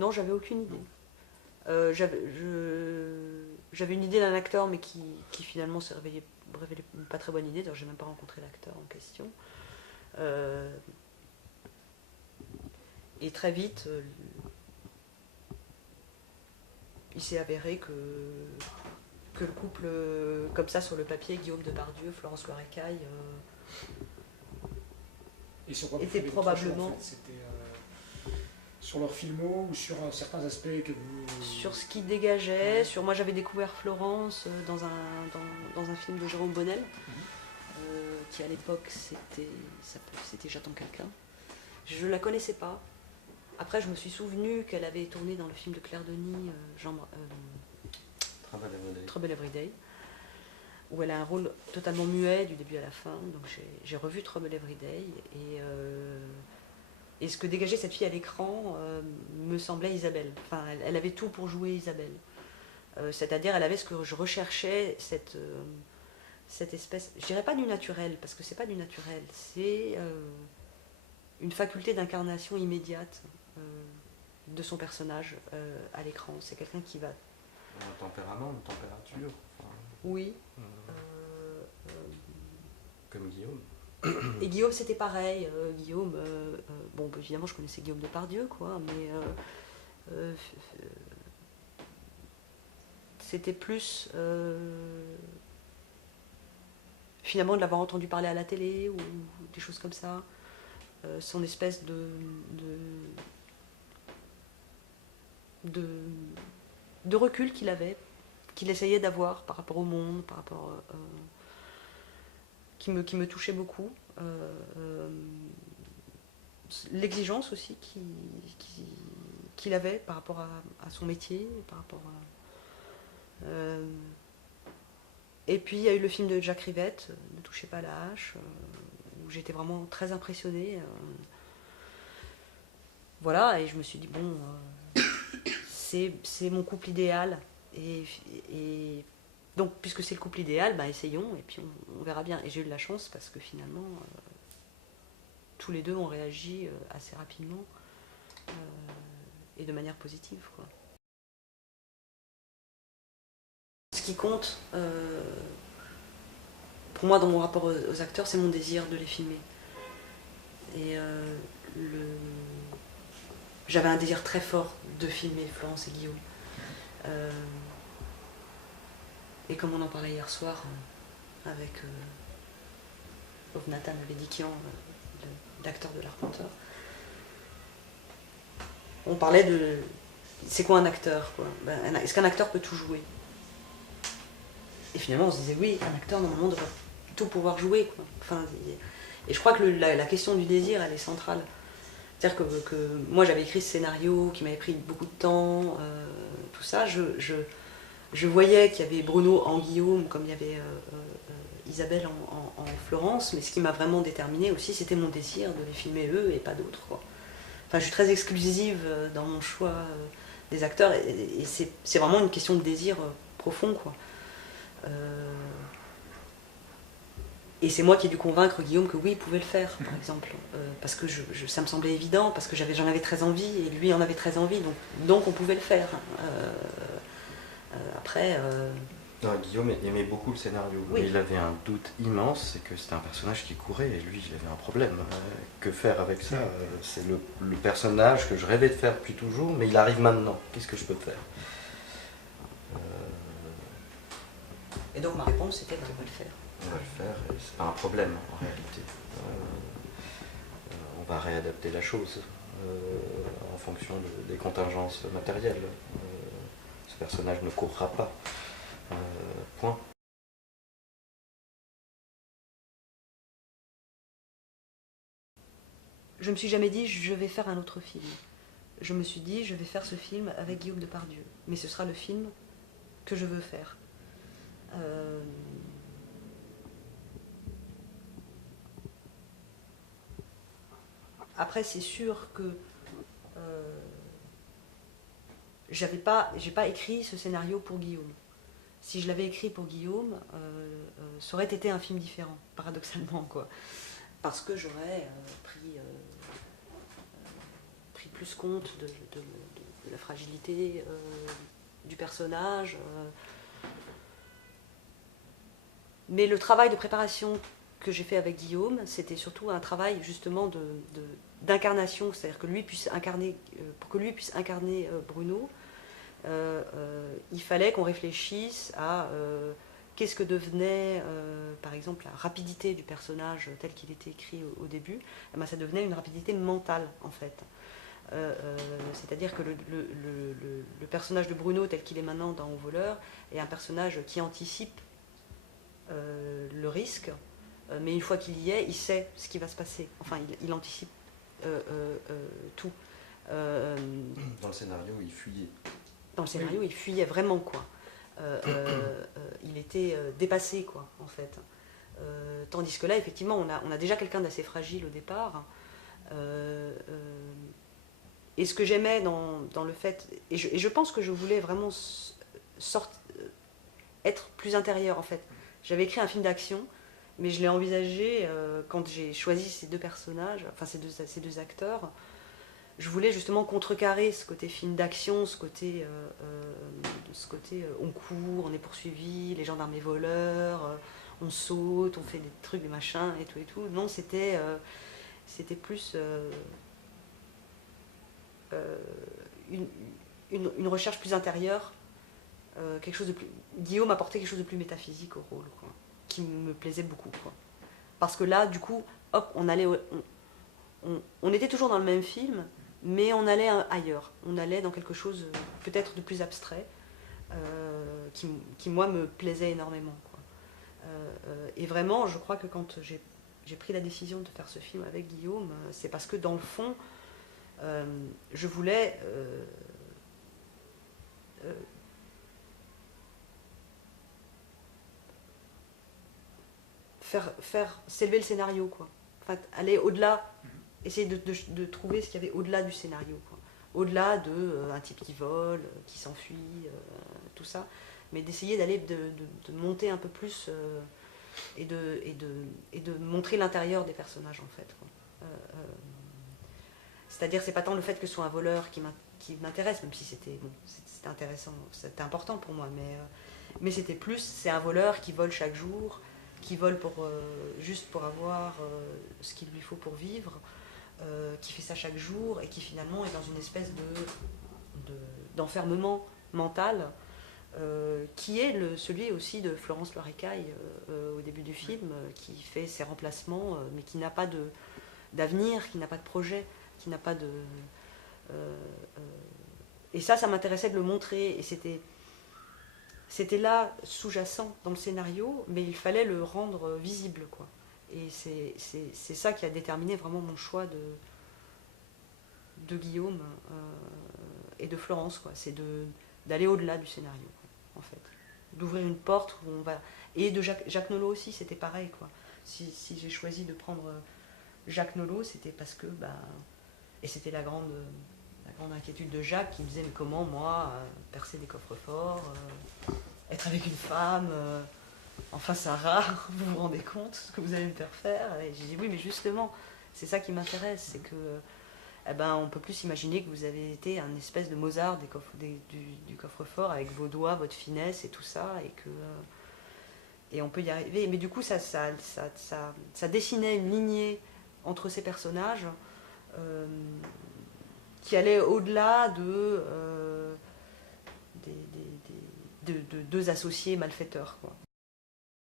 Non, j'avais aucune idée. J'avais une idée d'un acteur, mais qui finalement s'est révélé une pas très bonne idée. D'ailleurs, j'ai même pas rencontré l'acteur en question. Euh, et très vite, il s'est avéré que le couple, comme ça sur le papier, Guillaume Depardieu, Florence Loirecaille, Et sur quoi vous était faites votre choix, en probablement fait? C'était sur leur filmo ou sur certains aspects que vous... sur ce qu'il dégageait. Sur moi, j'avais découvert Florence dans un film de Jérôme Bonnel, qui à l'époque c'était J'attends quelqu'un. Je la connaissais pas. Après, je me suis souvenu qu'elle avait tourné dans le film de Claire Denis, Trouble Every Day, où elle a un rôle totalement muet du début à la fin. Donc j'ai revu Trouble Every Day et ce que dégageait cette fille à l'écran me semblait Isabelle. Enfin, elle avait tout pour jouer Isabelle. C'est-à-dire, elle avait ce que je recherchais, cette espèce, je dirais pas du naturel, parce que c'est pas du naturel, c'est une faculté d'incarnation immédiate de son personnage à l'écran. C'est quelqu'un qui va... Un tempérament, une température. Enfin, Oui. comme Guillaume. Et Guillaume, c'était pareil. Guillaume, bon, évidemment, je connaissais Guillaume Depardieu, quoi, mais c'était plus finalement de l'avoir entendu parler à la télé ou des choses comme ça. Son espèce de recul qu'il avait, qu'il essayait d'avoir par rapport au monde, par rapport qui me touchait beaucoup. L'exigence aussi qu'il avait par rapport à son métier, par rapport à... Et puis il y a eu le film de Jacques Rivette, Ne touchez pas à la hache, où j'étais vraiment très impressionnée. Voilà, et je me suis dit, bon, c'est mon couple idéal. Et donc, puisque c'est le couple idéal, bah, essayons, et puis on verra bien. Et j'ai eu de la chance parce que finalement, tous les deux ont réagi assez rapidement et de manière positive, quoi. Ce qui compte, pour moi, dans mon rapport aux acteurs, c'est mon désir de les filmer. Et j'avais un désir très fort de filmer Florence et Guillaume. Et comme on en parlait hier soir avec Nathan Avedikian, l'acteur de l'Arpenteur, on parlait de c'est quoi un acteur, quoi. Ben, est-ce qu'un acteur peut tout jouer? Et finalement on se disait oui, un acteur normalement devrait tout pouvoir jouer, quoi. Enfin, et je crois que la question du désir, elle est centrale. C'est-à-dire que moi j'avais écrit ce scénario qui m'avait pris beaucoup de temps, tout ça, je voyais qu'il y avait Bruno en Guillaume, comme il y avait Isabelle en Florence, mais ce qui m'a vraiment déterminée aussi, c'était mon désir de les filmer eux et pas d'autres, quoi. Enfin, je suis très exclusive dans mon choix des acteurs, et c'est vraiment une question de désir profond, quoi. Et c'est moi qui ai dû convaincre Guillaume que oui, il pouvait le faire, par exemple. Parce que ça me semblait évident, parce que j'en avais très envie, et lui en avait très envie, donc on pouvait le faire. Après... Non, Guillaume aimait beaucoup le scénario, oui. Mais il avait un doute immense, c'est que c'était un personnage qui courait, et lui, il avait un problème. Que faire avec ça? C'est le personnage que je rêvais de faire depuis toujours, mais il arrive maintenant. Qu'est-ce que je peux faire? Et donc ma réponse, c'était on va le faire. On va le faire, et c'est pas un problème, en réalité. On va réadapter la chose en fonction des contingences matérielles. Ce personnage ne courra pas. Point. Je me suis jamais dit je vais faire un autre film. Je me suis dit je vais faire ce film avec Guillaume Depardieu. Mais ce sera le film que je veux faire. Après c'est sûr que j'ai pas écrit ce scénario pour Guillaume. Si je l'avais écrit pour Guillaume, ça aurait été un film différent, paradoxalement, quoi. Parce que j'aurais pris plus compte la fragilité du personnage. Mais le travail de préparation que j'ai fait avec Guillaume, c'était surtout un travail justement d'incarnation, c'est-à-dire que lui puisse incarner, pour que lui puisse incarner Bruno, il fallait qu'on réfléchisse à qu'est-ce que devenait, par exemple, la rapidité du personnage tel qu'il était écrit au début. Eh ben, ça devenait une rapidité mentale, en fait. C'est-à-dire que le personnage de Bruno tel qu'il est maintenant dans Au voleur est un personnage qui anticipe le risque, mais une fois qu'il y est, il sait ce qui va se passer. Enfin, il anticipe tout. Dans le scénario, il fuyait. Dans le scénario, il fuyait vraiment, quoi. Il était dépassé, quoi, en fait. Tandis que là, effectivement, on a déjà quelqu'un d'assez fragile au départ. Et ce que j'aimais dans le fait... Et je pense que je voulais vraiment être plus intérieur, en fait. J'avais écrit un film d'action, mais je l'ai envisagé quand j'ai choisi ces deux personnages, enfin ces deux acteurs. Je voulais justement contrecarrer ce côté film d'action, ce côté on court, on est poursuivi, les gendarmes et voleurs, on saute, on fait des trucs, des machins et tout et tout. Non, c'était plus une recherche plus intérieure, quelque chose de plus. Guillaume apportait quelque chose de plus métaphysique au rôle, quoi, qui me plaisait beaucoup, quoi. Parce que là, du coup, hop, on était toujours dans le même film, mais on allait ailleurs. On allait dans quelque chose peut-être de plus abstrait, qui moi me plaisait énormément, quoi. Et vraiment, je crois que quand j'ai pris la décision de faire ce film avec Guillaume, c'est parce que dans le fond, je voulais faire s'élever le scénario, quoi. Enfin, aller au-delà, essayer de trouver ce qu'il y avait au-delà du scénario, quoi. Au-delà de un type qui vole, qui s'enfuit, tout ça, mais d'essayer d'aller de monter un peu plus et de montrer l'intérieur des personnages, en fait, quoi. C'est-à-dire, c'est pas tant le fait que ce soit un voleur qui m'intéresse, même si c'était intéressant, c'était important pour moi, mais c'était plus, c'est un voleur qui vole chaque jour, qui vole juste pour avoir ce qu'il lui faut pour vivre, qui fait ça chaque jour et qui finalement est dans une espèce d'enfermement mental, qui est celui aussi de Florence Loirecaille au début du film, qui fait ses remplacements, mais qui n'a pas d'avenir, qui n'a pas de projet, qui n'a pas de... et ça m'intéressait de le montrer, et c'était là, sous-jacent dans le scénario, mais il fallait le rendre visible, quoi. Et c'est ça qui a déterminé vraiment mon choix de Guillaume et de Florence, quoi. C'est d'aller au-delà du scénario, quoi, en fait. D'ouvrir une porte où on va... Et de Jacques Nolot aussi, c'était pareil, quoi. Si j'ai choisi de prendre Jacques Nolot, c'était parce que... et c'était la grande inquiétude de Jacques, qui me disait, mais comment, moi, percer des coffres-forts, être avec une femme, enfin Sarah, vous vous rendez compte ce que vous allez me faire? Et j'ai dit, oui, mais justement, c'est ça qui m'intéresse, c'est que on peut plus imaginer que vous avez été un espèce de Mozart du coffre-fort, avec vos doigts, votre finesse et tout ça, et on peut y arriver. Mais du coup, ça dessinait une lignée entre ces personnages, qui allait au-delà de deux associés malfaiteurs, quoi.